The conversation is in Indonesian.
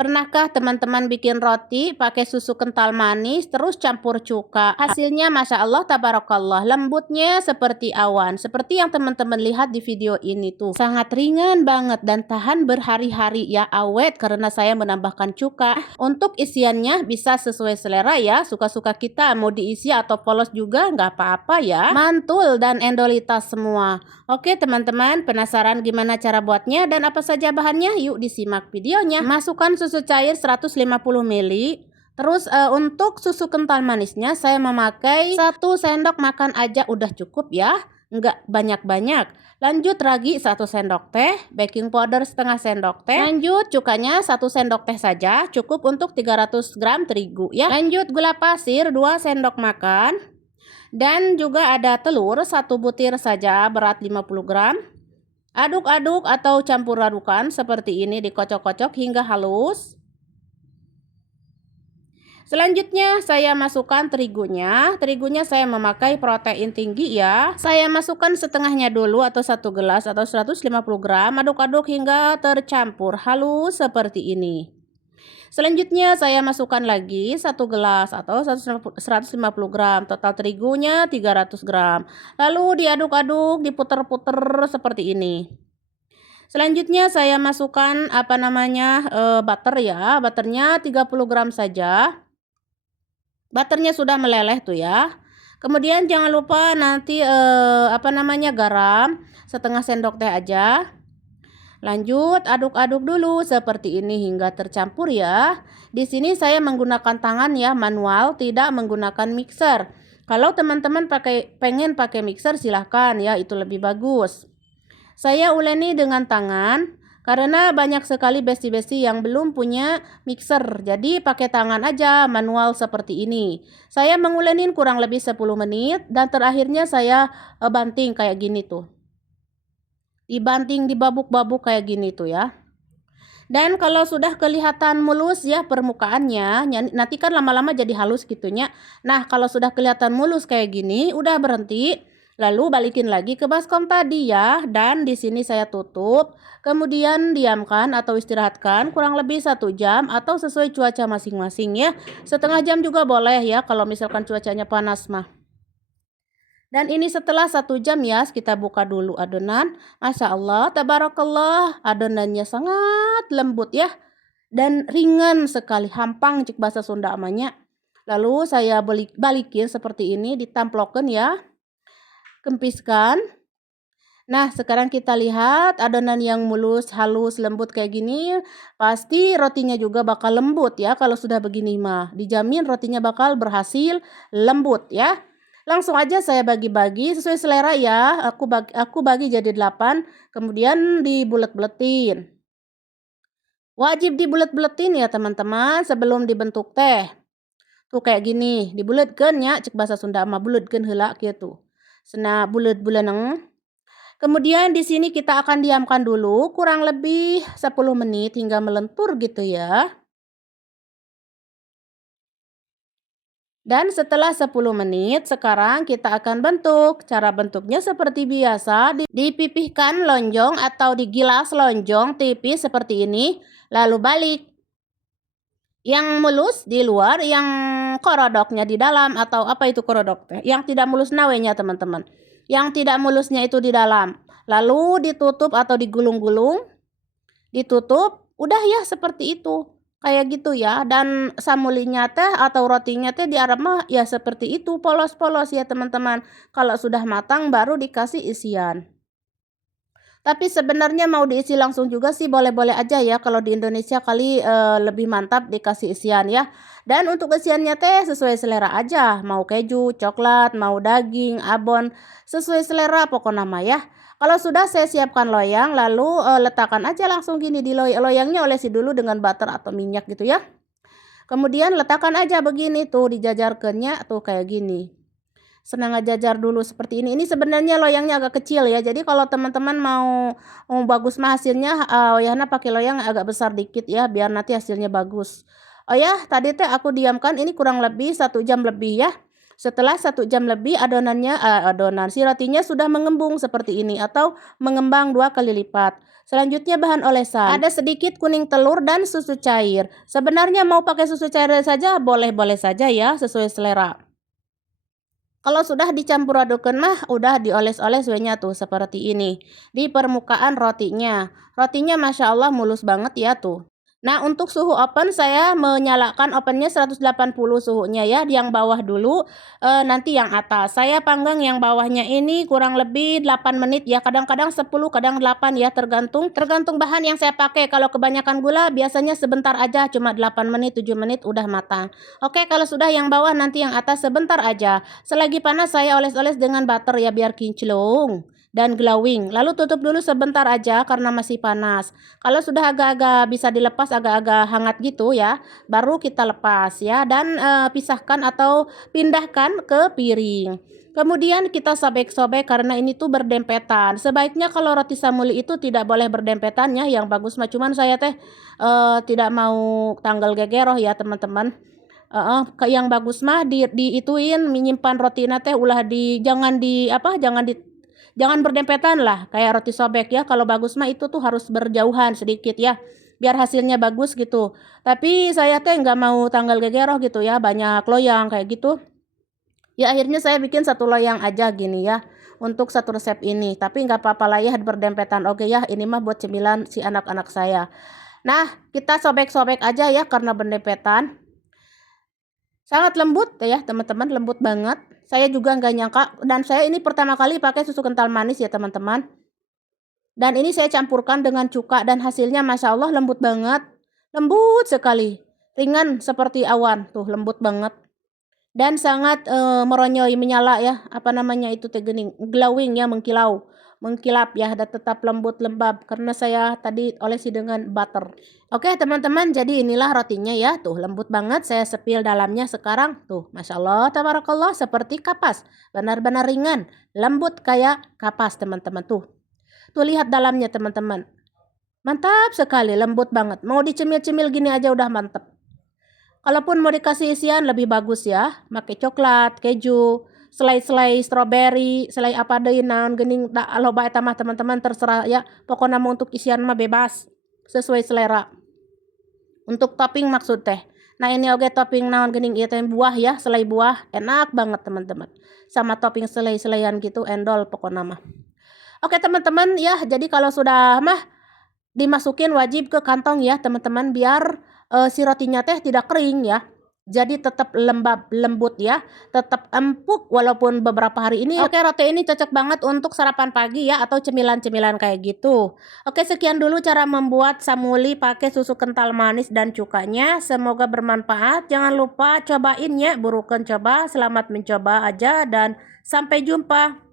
Pernahkah teman-teman bikin roti pakai susu kental manis terus campur cuka? Hasilnya Masya Allah tabarakallah, lembutnya seperti awan. Seperti yang teman-teman lihat di video ini tuh. Sangat ringan banget dan tahan berhari-hari ya, awet karena saya menambahkan cuka. Untuk isiannya bisa sesuai selera ya, suka-suka kita, mau diisi atau polos juga nggak apa-apa ya. Mantul dan endolitas semua. Oke teman-teman, penasaran gimana cara buatnya dan apa saja bahannya? Yuk disimak videonya. Masukkan susu cair 150 ml. Terus untuk susu kental manisnya saya memakai 1 sendok makan aja udah cukup ya, nggak banyak-banyak. Lanjut ragi 1 sendok teh, baking powder setengah sendok teh. Lanjut cukanya 1 sendok teh saja, cukup untuk 300 gram terigu ya. Lanjut gula pasir 2 sendok makan. Dan juga ada telur 1 butir saja berat 50 gram. Aduk-aduk atau campur adukan seperti ini, dikocok-kocok hingga halus. Selanjutnya saya masukkan terigunya. Terigunya saya memakai protein tinggi ya. Saya masukkan setengahnya dulu atau 1 gelas atau 150 gram. Aduk-aduk hingga tercampur halus seperti ini. Selanjutnya saya masukkan lagi 1 gelas atau 150 gram, total terigunya 300 gram. Lalu diaduk-aduk, diputer-puter seperti ini. Selanjutnya saya masukkan butter ya. Butternya 30 gram saja. Butternya sudah meleleh tuh ya. Kemudian jangan lupa nanti garam setengah sendok teh aja. Lanjut aduk-aduk dulu seperti ini hingga tercampur ya. Di sini saya menggunakan tangan ya, manual, tidak menggunakan mixer. Kalau teman-teman pengen pakai mixer silahkan ya, itu lebih bagus. Saya uleni dengan tangan karena banyak sekali besti-besti yang belum punya mixer. Jadi pakai tangan aja, manual seperti ini. Saya mengulenin kurang lebih 10 menit dan terakhirnya saya banting kayak gini tuh. Dibanting, dibabuk-babuk kayak gini tuh ya. Dan kalau sudah kelihatan mulus ya permukaannya, nanti kan lama-lama jadi halus gitunya. Nah, kalau sudah kelihatan mulus kayak gini, udah berhenti. Lalu balikin lagi ke baskom tadi ya. Dan di sini saya tutup. Kemudian diamkan atau istirahatkan kurang lebih 1 jam atau sesuai cuaca masing-masing ya. Setengah jam juga boleh ya kalau misalkan cuacanya panas mah. Dan ini setelah 1 jam ya, kita buka dulu adonan. Masya Allah, tabarakallah, adonannya sangat lembut ya. Dan ringan sekali, hampang cik bahasa Sunda amanya. Lalu saya balikin seperti ini, ditamploken ya. Kempiskan. Nah, sekarang kita lihat adonan yang mulus, halus, lembut kayak gini. Pasti rotinya juga bakal lembut ya kalau sudah begini mah. Dijamin rotinya bakal berhasil lembut ya. Langsung aja saya bagi-bagi sesuai selera ya. Aku bagi jadi 8, kemudian dibulet-buletin. Wajib dibulet-buletin ya teman-teman sebelum dibentuk teh. Tuh kayak gini, dibuletkeun nya cek bahasa Sunda mah buletkeun heula kitu. Cenah bulet-buleuneng. Kemudian di sini kita akan diamkan dulu kurang lebih 10 menit hingga melentur gitu ya. Dan setelah 10 menit, sekarang kita akan bentuk. Cara bentuknya seperti biasa, dipipihkan lonjong atau digilas lonjong tipis seperti ini, lalu balik. Yang mulus di luar, yang korodoknya di dalam, atau apa itu korodok? Yang tidak mulus nawenya teman-teman. Yang tidak mulusnya itu di dalam. Lalu ditutup atau digulung-gulung, ditutup, udah ya seperti itu. Kayak gitu ya, dan samulinya teh atau rotinya teh di Arab mah ya seperti itu, polos-polos ya teman-teman. Kalau sudah matang baru dikasih isian. Tapi sebenarnya mau diisi langsung juga sih boleh-boleh aja ya, kalau di Indonesia kali lebih mantap dikasih isian ya. Dan untuk isiannya teh sesuai selera aja, mau keju, coklat, mau daging, abon, sesuai selera pokoknya mah ya. Kalau sudah saya siapkan loyang, lalu letakkan aja langsung gini di loyangnya, olesi dulu dengan butter atau minyak gitu ya. Kemudian letakkan aja begini tuh, dijajarkannya tuh kayak gini. Senang ngejajar dulu seperti ini. Ini sebenarnya loyangnya agak kecil ya. Jadi kalau teman-teman mau bagus mah hasilnya, Yana pakai loyang agak besar dikit ya, biar nanti hasilnya bagus. Oh ya, tadi teh aku diamkan ini kurang lebih 1 jam lebih ya. Setelah 1 jam lebih si rotinya sudah mengembung seperti ini atau mengembang 2 kali lipat. Selanjutnya bahan olesan. Ada sedikit kuning telur dan susu cair. Sebenarnya mau pakai susu cair saja boleh-boleh saja ya, sesuai selera. Kalau sudah dicampur adukkan mah udah dioles-oles wenya tuh seperti ini. Di permukaan rotinya. Rotinya Masya Allah mulus banget ya tuh. Nah, untuk suhu oven saya menyalakan ovennya 180 suhunya ya, yang bawah dulu, nanti yang atas. Saya panggang yang bawahnya ini kurang lebih 8 menit ya, kadang-kadang 10, kadang 8 ya, tergantung bahan yang saya pakai. Kalau kebanyakan gula biasanya sebentar aja, cuma 8 menit, 7 menit udah matang. Oke, kalau sudah yang bawah nanti yang atas sebentar aja. Selagi panas saya oles-oles dengan butter ya biar kinclong dan glowing. Lalu tutup dulu sebentar aja karena masih panas. Kalau sudah agak-agak bisa dilepas, agak-agak hangat gitu ya, baru kita lepas ya dan pisahkan atau pindahkan ke piring. Kemudian kita sobek-sobek karena ini tuh berdempetan. Sebaiknya kalau roti samuli itu tidak boleh berdempetan ya, yang bagus mah cuman saya teh tidak mau tanggal gegeroh ya teman-teman. Yang bagus mah diituin menyimpan roti teh ulah jangan berdempetan lah kayak roti sobek ya. Kalau bagus mah itu tuh harus berjauhan sedikit ya biar hasilnya bagus gitu. Tapi saya teh nggak mau tanggal gegeroh gitu ya, banyak loyang kayak gitu. Ya akhirnya saya bikin 1 loyang aja gini ya untuk 1 resep ini. Tapi nggak apa-apa lah ya berdempetan. Oke ya, ini mah buat cemilan si anak-anak saya. Nah, kita sobek-sobek aja ya karena berdempetan. Sangat lembut ya teman-teman, lembut banget. Saya juga nggak nyangka dan saya ini pertama kali pakai susu kental manis ya teman-teman. Dan ini saya campurkan dengan cuka dan hasilnya Masya Allah lembut banget. Lembut sekali. Ringan seperti awan. Tuh lembut banget. Dan sangat meronyoy, menyala ya. Apa namanya itu teh gening. Glowing ya, mengkilau. Mengkilap ya dan tetap lembut lembab karena saya tadi olesi dengan butter. Oke teman-teman, jadi inilah rotinya ya. Tuh lembut banget, saya sepil dalamnya sekarang. Tuh Masya Allah, tabarakallah seperti kapas. Benar-benar ringan, lembut kayak kapas teman-teman tuh. Tuh lihat dalamnya teman-teman. Mantap sekali, lembut banget. Mau dicemil-cemil gini aja udah mantep. Kalaupun mau dikasih isian lebih bagus ya. Pakai coklat, keju, selai-selai strawberry, selai apa deui naon geuning da loba eta mah teman-teman terserah ya. Pokoknya mau untuk isian mah bebas. Sesuai selera. Untuk topping maksud teh. Nah ini oke topping naon geuning ieu teh buah ya, selai buah. Enak banget teman-teman. Sama topping selai-selaian gitu endol pokoknya mah. Oke teman-teman ya, jadi kalau sudah mah dimasukin wajib ke kantong ya teman-teman biar si rotinya teh tidak kering ya. Jadi tetap lembut ya, tetap empuk walaupun beberapa hari ini. Oke, roti ini cocok banget untuk sarapan pagi ya atau cemilan-cemilan kayak gitu. Oke, sekian dulu cara membuat samuli pakai susu kental manis dan cukanya. Semoga bermanfaat. Jangan lupa cobain ya, burukan coba. Selamat mencoba aja dan sampai jumpa.